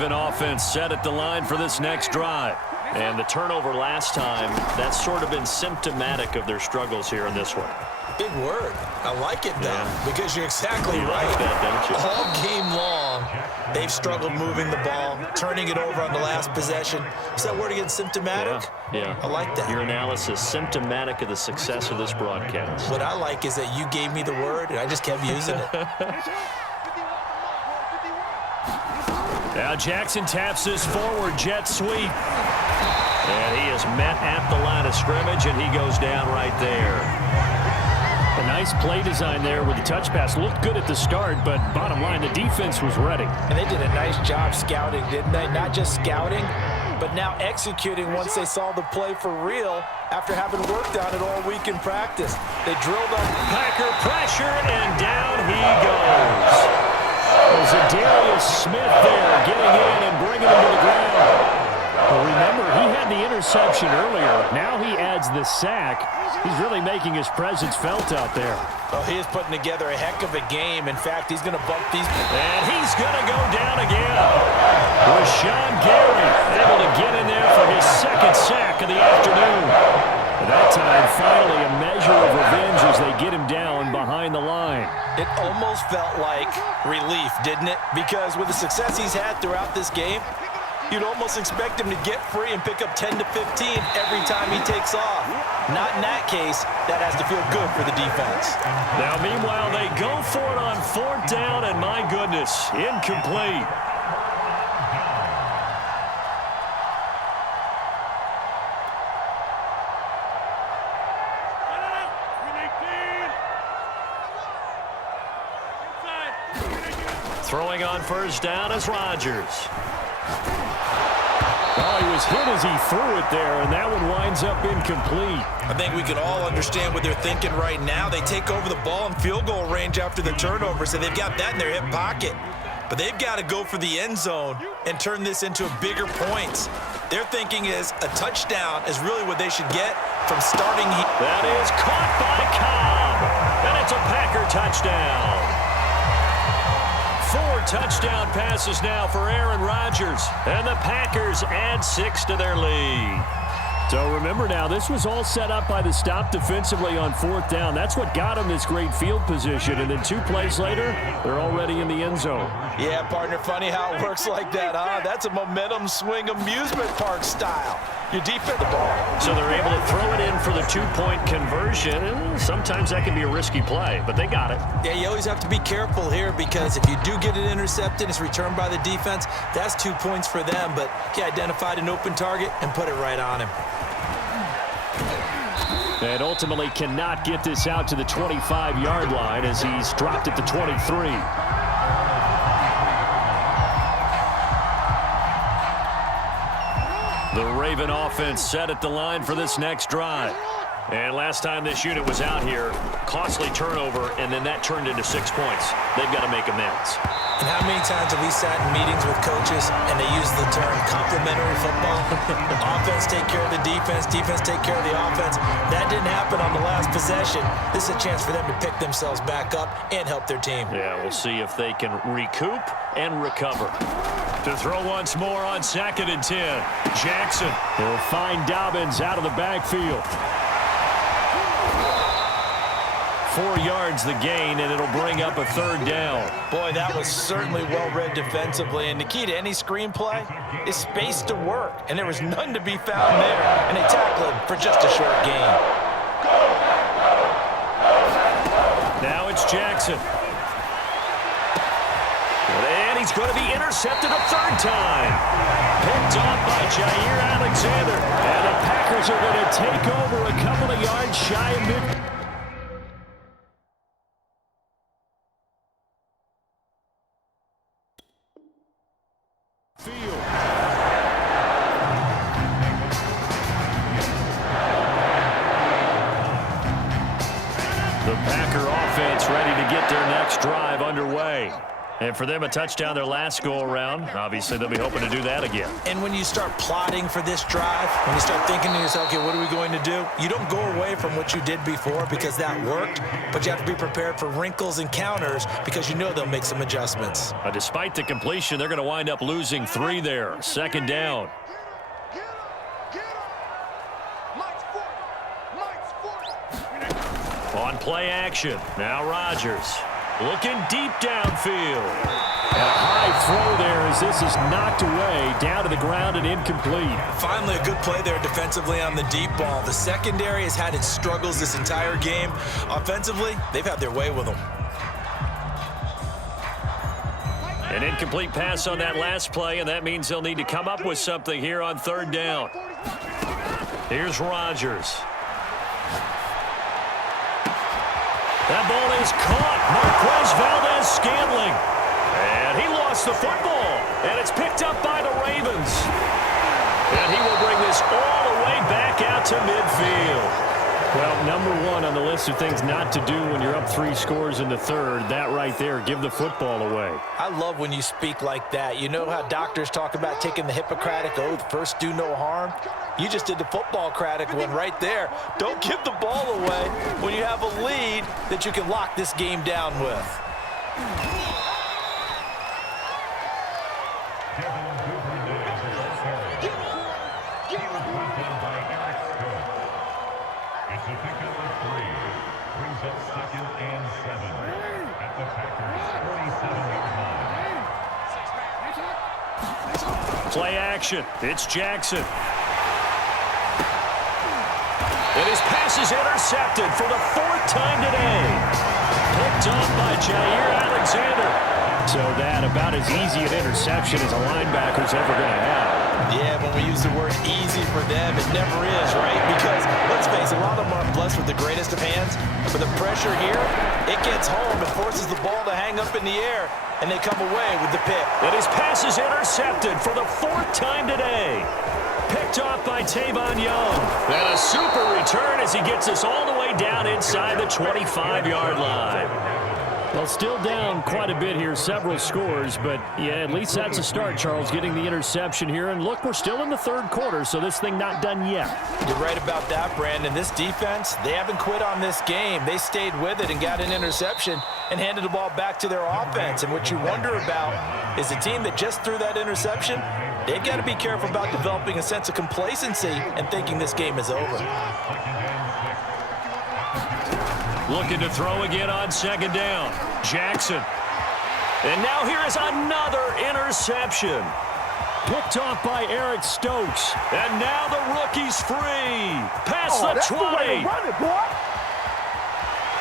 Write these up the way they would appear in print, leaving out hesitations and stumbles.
Raven offense set at the line for this next drive. And the turnover last time, that's sort of been symptomatic of their struggles here in this one. Big word. I like it, though, because you're exactly right. Like that, don't you? All game long, they've struggled moving the ball, turning it over on the last possession. Is that word again, symptomatic? Yeah. I like that. Your analysis, symptomatic of the success of this broadcast. What I like is that you gave me the word, and I just kept using it. Now Jackson taps this forward jet sweep. And he is met at the line of scrimmage, and he goes down right there. A nice play design there with the touch pass. Looked good at the start, but bottom line, the defense was ready. And they did a nice job scouting, didn't they? Not just scouting, but now executing once they saw the play for real after having worked on it all week in practice. They drilled on Packer pressure, and down he goes. There's a Darius Smith there getting in and bringing him to the ground. Well, remember, he had the interception earlier. Now he adds the sack. He's really making his presence felt out there. Oh, he is putting together a heck of a game. In fact, he's going to bump these. And he's going to go down again. Rashawn Gary able to get in there for his second sack of the afternoon. That time, finally, a measure of revenge as they get him down behind the line. It almost felt like relief, didn't it? Because with the success he's had throughout this game, you'd almost expect him to get free and pick up 10 to 15 every time he takes off. Not in that case. That has to feel good for the defense. Now, meanwhile, they go for it on fourth down, and my goodness, incomplete. Throwing on first down is Rodgers. Well, he was hit as he threw it there, and that one winds up incomplete. I think we can all understand what they're thinking right now. They take over the ball in field goal range after the turnover, so they've got that in their hip pocket. But they've got to go for the end zone and turn this into bigger points. Their thinking is a touchdown is really what they should get from starting. That is caught by Cobb, and it's a Packer touchdown. 4 touchdown passes now for Aaron Rodgers, and the Packers add 6 to their lead. So remember now, this was all set up by the stop defensively on fourth down. That's what got them this great field position. And then 2 plays later, they're already in the end zone. Yeah, partner, funny how it works like that, huh? That's a momentum swing amusement park style. You defend the ball. So they're able to throw it in for the 2-point conversion. And sometimes that can be a risky play, but they got it. Yeah, you always have to be careful here because if you do get it intercepted, it's returned by the defense. That's 2 points for them, but he identified an open target and put it right on him. And ultimately cannot get this out to the 25-yard line as he's dropped at the 23. The Raven offense set at the line for this next drive. And last time this unit was out here, costly turnover, and then that turned into 6 points. They've got to make amends. And how many times have we sat in meetings with coaches and they use the term complementary football? Offense take care of the defense, defense take care of the offense. That didn't happen on the last possession. This is a chance for them to pick themselves back up and help their team. Yeah, we'll see if they can recoup and recover. To throw once more on 2nd and 10. Jackson will find Dobbins out of the backfield. 4 yards the gain, and it'll bring up a 3rd down. Boy, that was certainly well-read defensively. And the key to any screenplay is space to work. And there was none to be found there. And they tackled him for just a short gain. Now it's Jackson. And he's going to be intercepted a 3rd time. Picked off by Jair Alexander. And the Packers are going to take over a couple of yards shy of mid. The Packer offense ready to get their next drive underway. And for them, a touchdown their last go-around. Obviously, they'll be hoping to do that again. And when you start plotting for this drive, when you start thinking to yourself, okay, what are we going to do? You don't go away from what you did before because that worked, but you have to be prepared for wrinkles and counters because you know they'll make some adjustments. Despite the completion, they're going to wind up losing 3 there. Second down. On play action, now Rodgers looking deep downfield. And a high throw there as this is knocked away, down to the ground and incomplete. Finally, a good play there defensively on the deep ball. The secondary has had its struggles this entire game. Offensively, they've had their way with them. An incomplete pass on that last play, and that means they'll need to come up with something here on third down. Here's Rodgers. That ball is caught. Marquez Valdez-Scantling. And he lost the football. And it's picked up by the Ravens. And he will bring this all the way back out to midfield. Well, number one on the list of things not to do when you're up 3 scores in the third, that right there, give the football away. I love when you speak like that. You know how doctors talk about taking the Hippocratic Oath, first do no harm? You just did the football-cratic one right there. Don't give the ball away when you have a lead that you can lock this game down with. Play action. It's Jackson. And his pass is intercepted for the 4th time today. Picked up by Jair Alexander. So that about as easy an interception as a linebacker's ever going to have. Yeah, when we use the word easy for them, it never is, right? Because, let's face it, a lot of them aren't blessed with the greatest of hands. But the pressure here, it gets home and forces the ball to hang up in the air. And they come away with the pick. And his pass is intercepted for the 4th time today. Picked off by Tavon Young. And a super return as he gets us all the way down inside the 25-yard line. Well, still down quite a bit here, several scores, but yeah, at least that's a start, Charles, getting the interception here. And look, we're still in the third quarter, so this thing not done yet. You're right about that, Brandon. This defense, they haven't quit on this game. They stayed with it and got an interception and handed the ball back to their offense. And what you wonder about is the team that just threw that interception, they've got to be careful about developing a sense of complacency and thinking this game is over. Looking to throw again on second down. Jackson. And now here is another interception. Picked off by Eric Stokes. And now the rookie's free. Past the 20.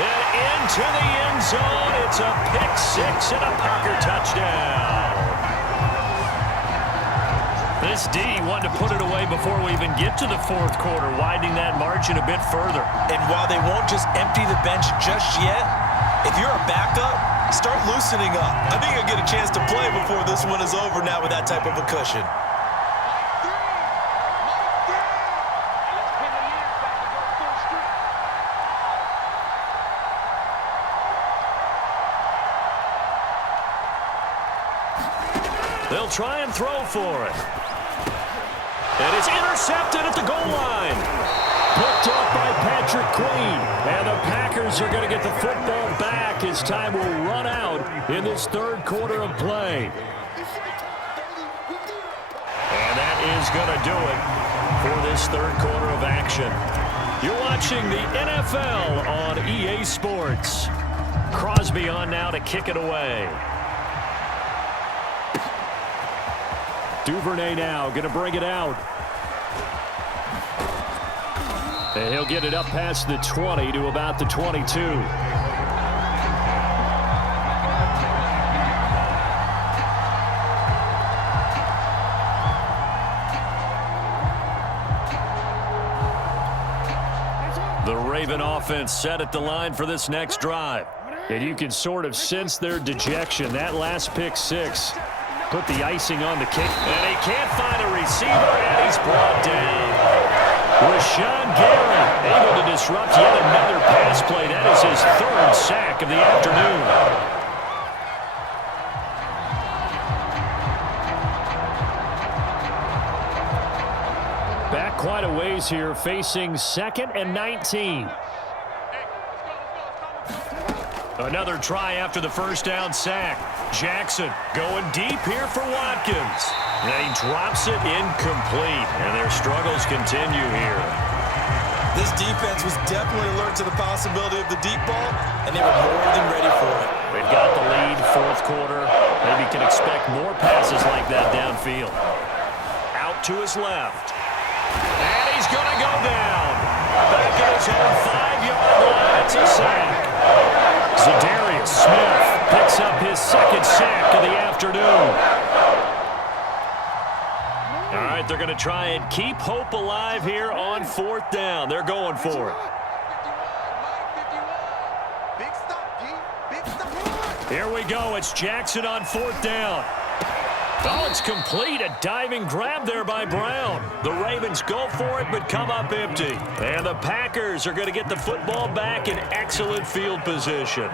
And into the end zone. It's a pick 6 and a Packer touchdown. This D wanted to put it away before we even get to the 4th quarter, widening that margin a bit further. And while they won't just empty the bench just yet, if you're a backup, start loosening up. I think you'll get a chance to play before this one is over now with that type of a cushion. They'll try and throw for it. And it's intercepted at the goal line. Picked up by Patrick Queen. And the Packers are going to get the football back as time will run out in this third quarter of play. And that is going to do it for this third quarter of action. You're watching the NFL on EA Sports. Crosby on now to kick it away. Duvernay now going to bring it out. And he'll get it up past the 20 to about the 22. The Raven offense set at the line for this next drive. And you can sort of sense their dejection. That last pick 6 put the icing on the cake. And he can't find a receiver, and he's brought down. Rashawn Gary able to disrupt yet another pass play. That is his 3rd sack of the afternoon. ways here, facing 2nd and 19. Another try after the first down sack. Jackson going deep here for Watkins. And he drops it incomplete. And their struggles continue here. This defense was definitely alert to the possibility of the deep ball, and they were more than ready for it. They've got the lead, 4th quarter. Maybe can expect more passes like that downfield. Out to his left. And he's going to go down. Back at his own 5-yard line. It's a sack. Zadarius Smith picks up his 2nd sack of the afternoon. All right, they're going to try and keep hope alive here on 4th down. They're going for it. Here we go. It's Jackson on 4th down. Oh, it's complete. A diving grab there by Brown. The Ravens go for it, but come up empty. And the Packers are going to get the football back in excellent field position.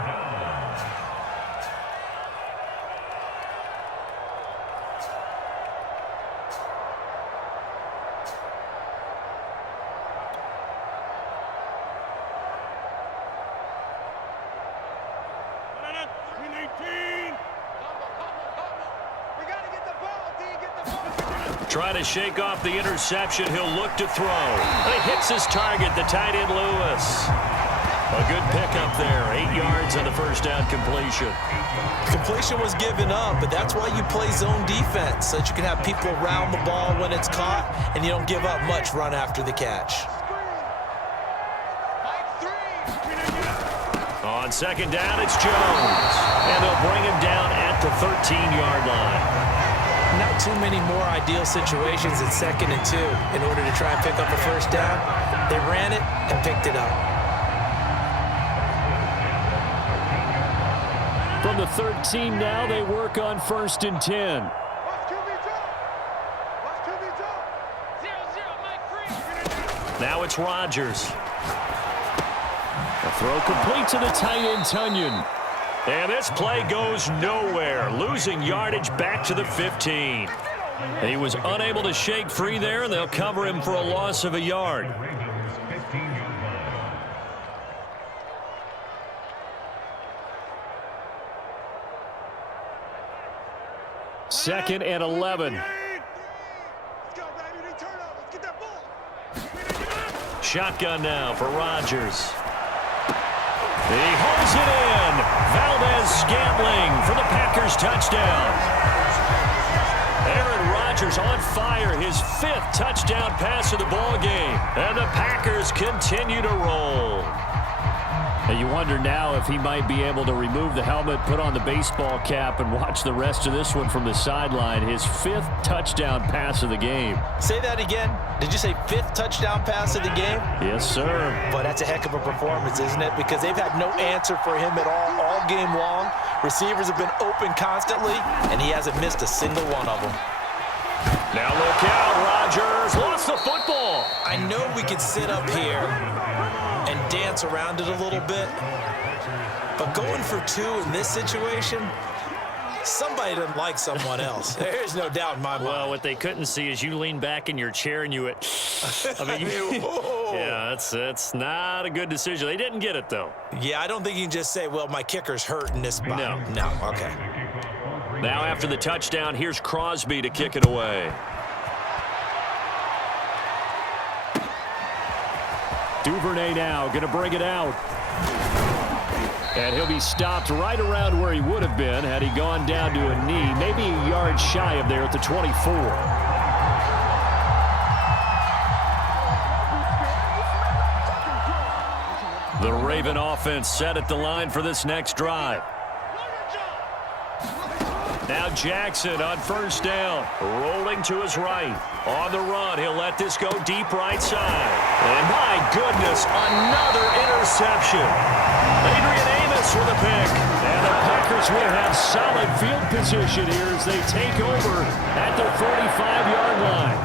Trying to shake off the interception. He'll look to throw. And he hits his target, the tight end Lewis. A good pickup there. 8 yards on the first down completion. Completion was given up, but that's why you play zone defense, so that you can have people around the ball when it's caught, and you don't give up much run after the catch. On 2nd down, it's Jones. And they'll bring him down at the 13-yard line. Not too many more ideal situations in 2nd and 2 in order to try and pick up a first down. They ran it and picked it up. From the 13 now, they work on 1st and 10. Now it's Rodgers. A throw complete to the tight end, Tunyon. And this play goes nowhere, losing yardage back to the 15. He was unable to shake free there, and they'll cover him for a loss of a yard. Second and 11. Shotgun now for Rodgers. He holds it in. Valdez-Scantling for the Packers touchdown. Aaron Rodgers on fire, his 5th touchdown pass of the ball game. And the Packers continue to roll. And you wonder now if he might be able to remove the helmet, put on the baseball cap, and watch the rest of this one from the sideline. His 5th touchdown pass of the game. Say that again. Did you say 5th touchdown pass of the game? Yes, sir. But that's a heck of a performance, isn't it? Because they've had no answer for him at all game long. Receivers have been open constantly, and he hasn't missed a single one of them. Now look out, Rodgers lost the football. I know we could sit up here and dance around it a little bit, but going for 2 in this situation, somebody doesn't like someone else. There's no doubt in my mind. Well, what they couldn't see is you lean back in your chair and you went, I mean, yeah, that's not a good decision. They didn't get it, though. Yeah, I don't think you can just say, well, my kicker's hurt in this spot. No, okay. Now after the touchdown, here's Crosby to kick it away. Duvernay now going to bring it out. And he'll be stopped right around where he would have been had he gone down to a knee, maybe a yard shy of there at the 24. The Raven offense set at the line for this next drive. Now Jackson on 1st down, rolling to his right. On the run, he'll let this go deep right side. And my goodness, another interception. Adrian Amos with a pick. And the Packers will have solid field position here as they take over at the 45-yard line.